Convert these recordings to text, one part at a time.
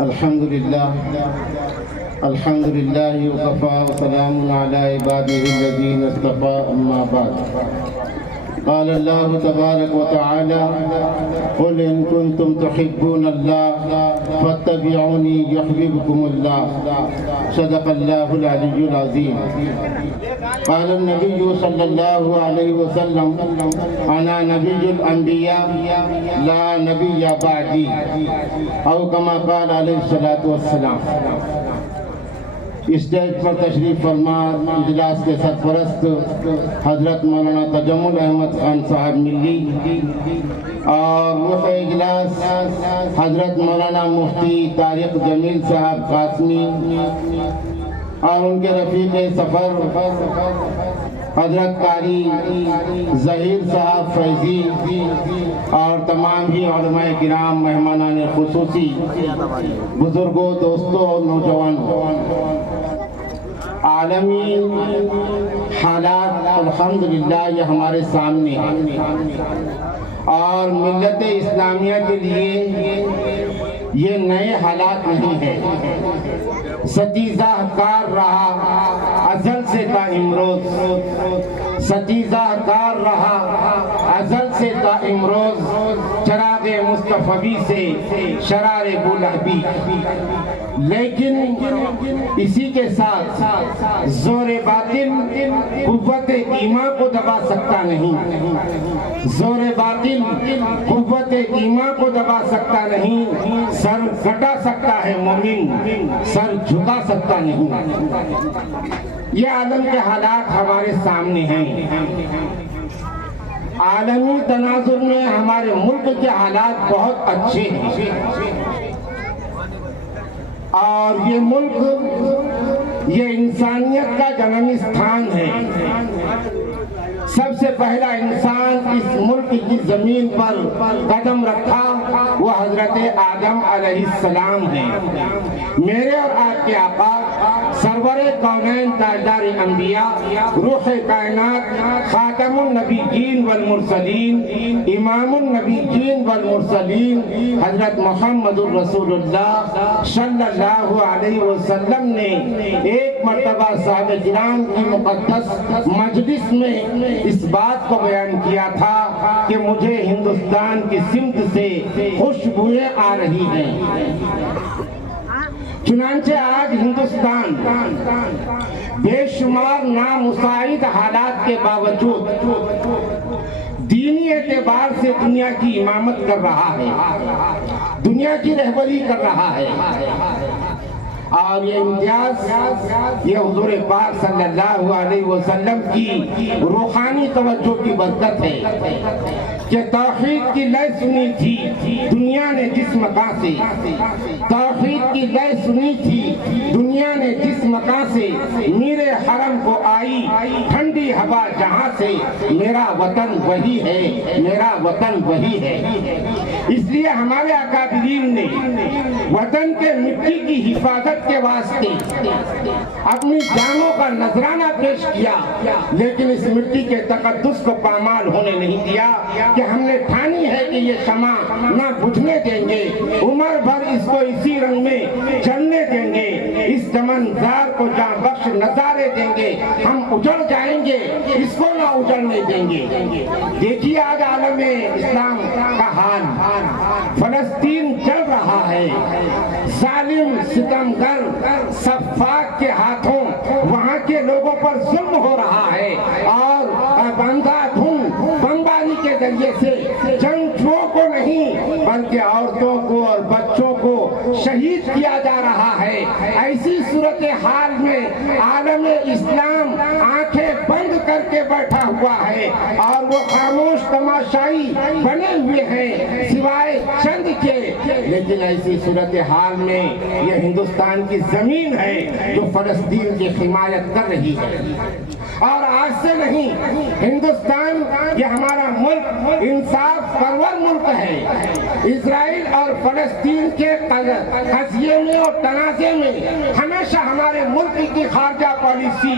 الحمد لله وكفى وسلام على عباده الذين اصطفى أما بعد. قال الله تبارك وتعالى: قل إن كنتم تحبون الله فاتبعوني يحببكم الله. صدق الله العلي العظيم. قال النبي صلى الله عليه وسلم: أنا نبي الأنبياء لا نبي بعدي، أو كما قال عليه الصلاة والسلام. اسٹیج پر تشریف فرما اجلاس کے سرپرست حضرت مولانا تجمل احمد خان صاحب ملی اور رخ اجلاس حضرت مولانا مفتی طارق جمیل صاحب قاسمی اور ان کے رفیق سفر حضرت قاری ظہیر صاحب فیضی اور تمام ہی علماء کرام، مہمانان خصوصی، بزرگوں، دوستوں اور نوجوانوں. عالمی حالات الحمدللہ یہ ہمارے سامنے ہیں اور ملت اسلامیہ کے لیے یہ نئے حالات نہیں ہیں. ستیزہ کار رہا ازل سے تا امروز، ستیزہ کار رہا ازل سے تا امروز، چراغ مصطفی سے شرار بولہبی. لیکن اسی کے ساتھ زور باطل قوت ایمان کو دبا سکتا نہیں، زور باطل قوت ایمان کو دبا سکتا نہیں. سر گھٹا سکتا ہے مومن، سر جھکا سکتا نہیں. یہ عالم کے حالات ہمارے سامنے ہیں. عالمی تناظر میں ہمارے ملک کے حالات بہت اچھے ہیں اور یہ ملک یہ انسانیت کا جنم استھان ہے. سب سے پہلا انسان اس ملک کی زمین پر قدم رکھا وہ حضرت آدم علیہ السلام ہے. میرے اور آپ کے آقا سرور کونین تاجدار انبیاء، روح کائنات، خاتم النبیین والمرسلین، امام النبیین والمرسلین حضرت محمد الرسول اللہ صلی اللہ علیہ وسلم نے ایک مرتبہ صاحب کرام کی مقدس مجلس میں اس بات کو بیان کیا تھا کہ مجھے ہندوستان کی سمت سے خوشبوئیں آ رہی ہیں. چنانچہ آج ہندوستان بے شمار نامساعد حالات کے باوجود دینی اعتبار سے دنیا کی امامت کر رہا ہے، دنیا کی رہبری کر رہا ہے. اور یہ امتیاز یہ حضور پاک صلی اللہ علیہ وسلم کی روحانی توجہ کی برکت ہے کہ توحید کی لے سنی تھی دنیا نے جس مکان سے، توحید کی لے سنی تھی دنیا نے جس مکان سے، میرے حرم کو آئی ٹھنڈی ہوا جہاں سے، میرا وطن وہی ہے، میرا وطن وہی ہے. اس لیے ہمارے اکابرین نے وطن کے مٹی کی حفاظت کے واسطے اپنی جانوں کا نذرانہ پیش کیا، لیکن اس مٹی کے تقدس کو پامال ہونے نہیں دیا کہ ہم نے ٹھانی ہے کہ یہ شمع نہ بجھنے دیں گے، عمر بھر اس کو اسی رنگ میں جلنے دیں گے، اس چمنزار کو جاں بخش نظارے دیں گے، ہم اجڑ جائیں گے، اس کو نہ اجڑنے دیں گے. دیکھیے آج عالم اسلام کا حال، فلسطین جل رہا ہے، ظالم ستمگر سفاک کے ہاتھوں وہاں کے لوگوں پر ظلم ہو رہا ہے اور بندھا دھن بمباری کے ذریعے سے جنگجوؤں کو نہیں بلکہ عورتوں کو اور بچوں کو شہید کیا جا رہا ہے. ایسی صورتحال میں عالم اسلام آنکھیں بند کر کے بیٹھا ہوا ہے اور وہ خاموش تماشائی بنے ہوئے ہیں سوائے چند کے. لیکن ایسی صورتحال میں یہ ہندوستان کی زمین ہے جو فلسطین کی حمایت کر رہی ہے. اور آج سے نہیں، ہندوستان یہ ہمارا ملک انصاف پرور ملک ہے. اسرائیل اور فلسطین کے قضیے میں اور تنازع میں ہمیشہ ہمارے ملک کی خارجہ پالیسی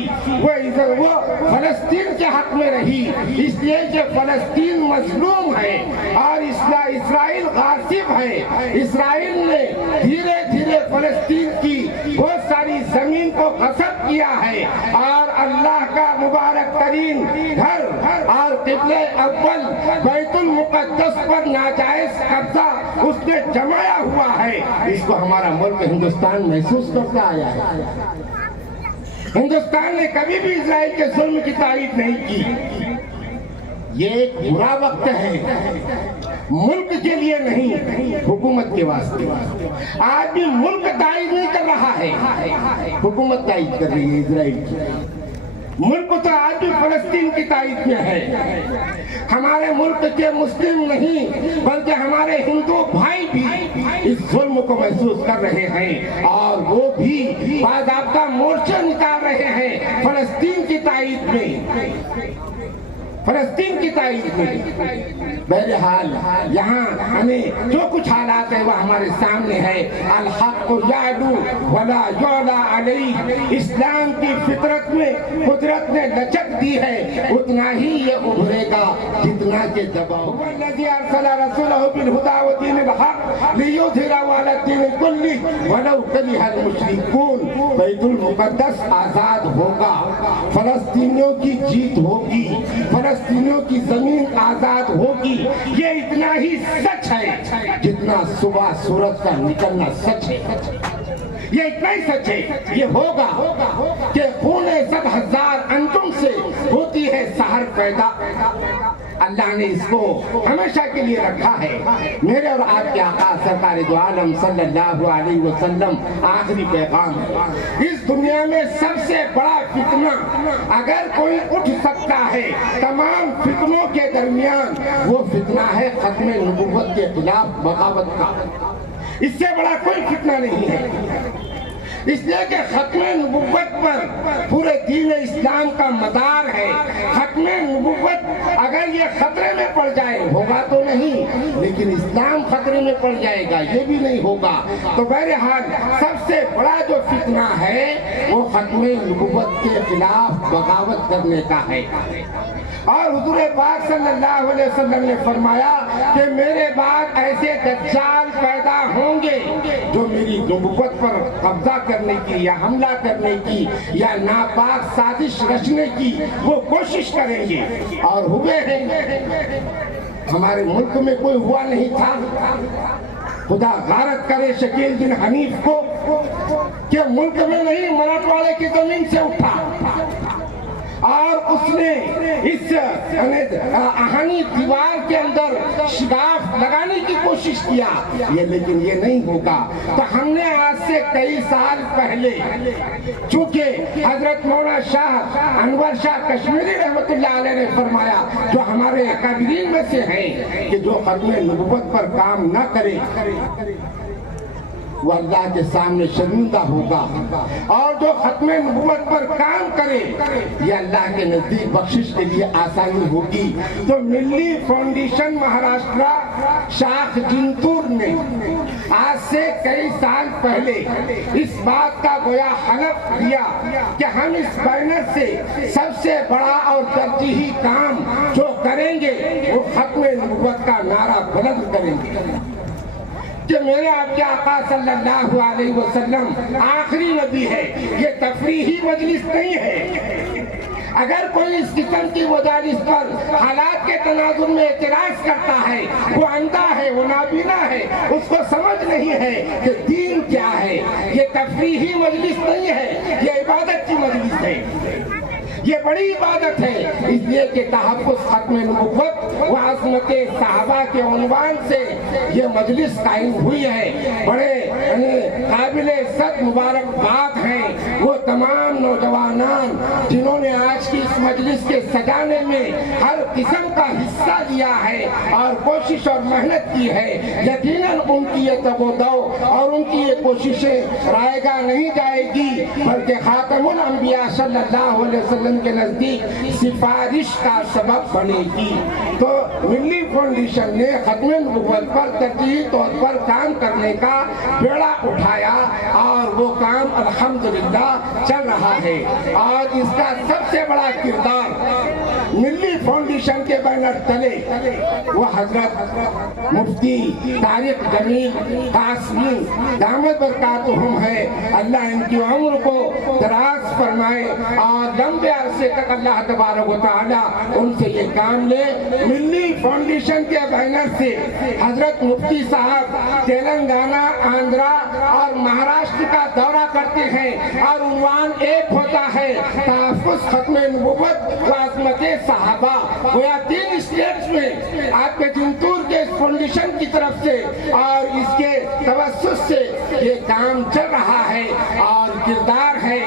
وہ فلسطین کے حق میں رہی، اس لیے کہ فلسطین مظلوم ہے اور اسرائیل غاصب ہے. اسرائیل نے دھیرے دھیرے فلسطین کی بہت ساری زمین کو غصب کیا ہے اور اللہ کا مبارک ترین گھر اور قبلہ اول بیت المقدس پر ناجائز قبضہ اس نے جمایا ہوا ہے، اس کو ہمارا ملک ہندوستان محسوس کرتا آیا ہے۔ ہندوستان نے کبھی بھی اسرائیل کے ظلم کی تائید نہیں کی۔ یہ ایک برا وقت ہے، ملک کے لیے نہیں، حکومت کے واسطے۔ آج بھی ملک تائید نہیں کر رہا ہے، حکومت تائید کر رہی ہے اسرائیل کی۔ ملک تو آج بھی فلسطین کی تائید میں ہے۔ ہمارے ملک کے مسلم نہیں بلکہ ہمارے ہندو بھائی بھی اس ظلم کو محسوس کر رہے ہیں اور وہ بھی باضابطہ مورچے نکال رہے ہیں فلسطین کی تائید میں، فلسطین کی تائید میں۔ بہرحال یہاں ہمیں جو کچھ حالات ہے وہ ہمارے سامنے ہے۔ الحق یعلو ولا یعلی علیہ، اسلام کی فطرت میں قدرت نے لچک دی ہے، اتنا ہی یہ ابھرے گا جتنا کہ دباؤ۔ الذی ارسل رسولہ بالہدی ودین الحق لیظہرہ علی الدین کلہ ولو کرہ المشرکون۔ بیت المقدس آزاد ہوگا، فلسطینیوں کی جیت ہوگی، فلسطینیوں کی زمین آزاد ہوگی، یہ اتنا ہی سچ ہے جتنا صبح سورج کا نکلنا سچ ہے۔ یہ اتنا ہی سچ ہے، یہ ہوگا کہ خون 100,000 انتم سے ہوتی ہے سحر پیدا۔ اللہ نے اس کو ہمیشہ کے لیے رکھا ہے۔ میرے اور آپ کے آقا سرکار دو عالم صلی اللہ علیہ وسلم آخری پیغام ہے۔ اس دنیا میں سب سے بڑا فتنہ اگر کوئی اٹھ سکتا ہے تمام فتنوں کے درمیان، وہ فتنہ ہے ختم نبوت کے خلاف بغاوت کا۔ اس سے بڑا کوئی فتنہ نہیں ہے، اس لیے کہ ختم نبوت پر پورے دین اسلام کا مدار ہے۔ ختم نبوت اگر یہ خطرے میں پڑ جائے، ہوگا تو نہیں لیکن اسلام خطرے میں پڑ جائے گا، یہ بھی نہیں ہوگا۔ تو بہرحال سب سے بڑا جو فتنہ ہے وہ ختم نبوت کے خلاف بغاوت کرنے کا ہے۔ اور حضور پاک صلی اللہ علیہ وسلم نے فرمایا کہ میرے بعد ایسے دجال پیدا ہوں گے جو میری نبوت پر قبضہ کرنے کی یا حملہ کرنے کی یا ناپاک سازش رچنے کی وہ کوشش کریں گے، اور ہوئے ہیں۔ ہمارے ملک میں کوئی ہوا نہیں تھا، خدا غارت کرے شکیل بن حنیف کو کہ ملک میں نہیں مراٹھواڑے کی زمین سے اٹھا اور اس نے اس آہنی دیوار کے اندر شگاف لگانے کی کوشش کیا، لیکن یہ نہیں ہوگا۔ تو ہم نے آج سے کئی سال پہلے چونکہ حضرت مولانا شاہ انور شاہ کشمیری رحمت اللہ علیہ نے فرمایا، جو ہمارے اکابرین میں سے ہیں، کہ جو ختم نبوت پر کام نہ کرے وہ اللہ کے سامنے شرمندہ ہوگا، اور جو ختم نبوت پر کام کرے یہ اللہ کے نزدیک بخشش کے لیے آسانی ہوگی۔ تو ملی فاؤنڈیشن مہاراشٹرا شاخ جنتور نے آج سے کئی سال پہلے اس بات کا گویا حلف دیا کہ ہم اس بینر سے سب سے بڑا اور ترجیحی کام جو کریں گے وہ ختم نبوت کا نعرہ بلند کریں گے، کہ میرے آپ کے آقا صلی اللہ علیہ وسلم آخری نبی ہے، یہ تفریحی مجلس نہیں ہے۔ اگر کوئی اس قسم کی مجالس پر حالات کے تناظر میں اعتراض کرتا ہے، وہ اندھا ہے، وہ نابینا ہے، اس کو سمجھ نہیں ہے کہ دین کیا ہے۔ یہ تفریحی مجلس نہیں ہے، یہ عبادت کی مجلس ہے، یہ بڑی عبادت ہے۔ اس لیے کہ تحفظ ختم نبوت و عظمت صحابہ کے عنوان سے یہ مجلس قائم ہوئی ہے۔ بڑے قابل صد مبارکباد ہیں وہ تمام نوجوانان جنہوں نے آج کی اس مجلس کے سجانے میں ہر قسم کا حصہ لیا ہے اور کوشش اور محنت کی ہے۔ یقیناً ان کی یہ تب و دو اور ان کی یہ کوششیں رائے گاہ نہیں جائے گی، بلکہ خاتم الانبیاء صلی اللہ علیہ وسلم کے نزدیک سفارش کا سبب بنے گی۔ تو ملی فاؤنڈیشن نے ختم نبوت پر ترجیحی طور پر کام کرنے کا بیڑا اٹھایا اور وہ کام الحمدللہ چل رہا ہے۔ اور اس کا سب سے بڑا کردار ملی فاؤنڈیشن کے بینر تلے وہ حضرت مفتی طارق جمیل قاسمی دامت برکاتہم ہے، اللہ ان کی عمر کو دراز فرمائے اور لمبے عرصے تک اللہ تبارک و تعالی ان سے یہ کام لے۔ ملی فاؤنڈیشن کے بینر سے حضرت مفتی صاحب تلنگانہ، آندھرا اور مہاراشٹر کا دورہ کرتے ہیں اور عنوان ایک ہوتا ہے تحفظ ختم نبوت و عظمت صحابہ۔ گویا 3 اسٹیٹس میں آپ کے جنتور کے فاؤنڈیشن کی طرف سے اور اس کے توسط سے یہ کام چل رہا ہے اور کردار ہے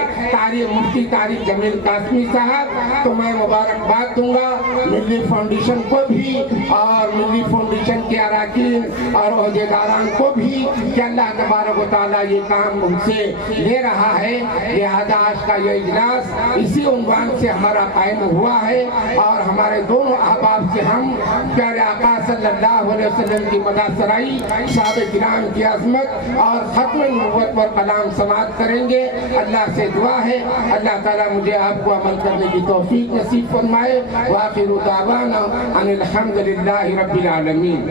مفتی طارق جمیل قاسمی صاحب۔ تو میں مبارکباد دوں گا ملی فاؤنڈیشن کو بھی اور ملی فاؤنڈیشن کے اراکین اور عہدیداران کو بھی کہ اللہ تبارک و تعالیٰ یہ کام ان سے لے رہا ہے۔ لہذا آج کا یہ اجلاس اسی عنوان سے ہمارا قائم ہوا ہے اور ہمارے دونوں احباب سے ہم پیارے آقا صلی اللہ علیہ وسلم کی مدح سرائی، صحابہ کرام کی عظمت اور ختم نبوت پر کلام سماعت کریں گے۔ اللہ سے دعا ہے اللہ تعالیٰ مجھے آپ کو عمل کرنے کی توفیق نصیب فرمائے۔ وآخر دعوانا ان الحمد للہ رب العالمین۔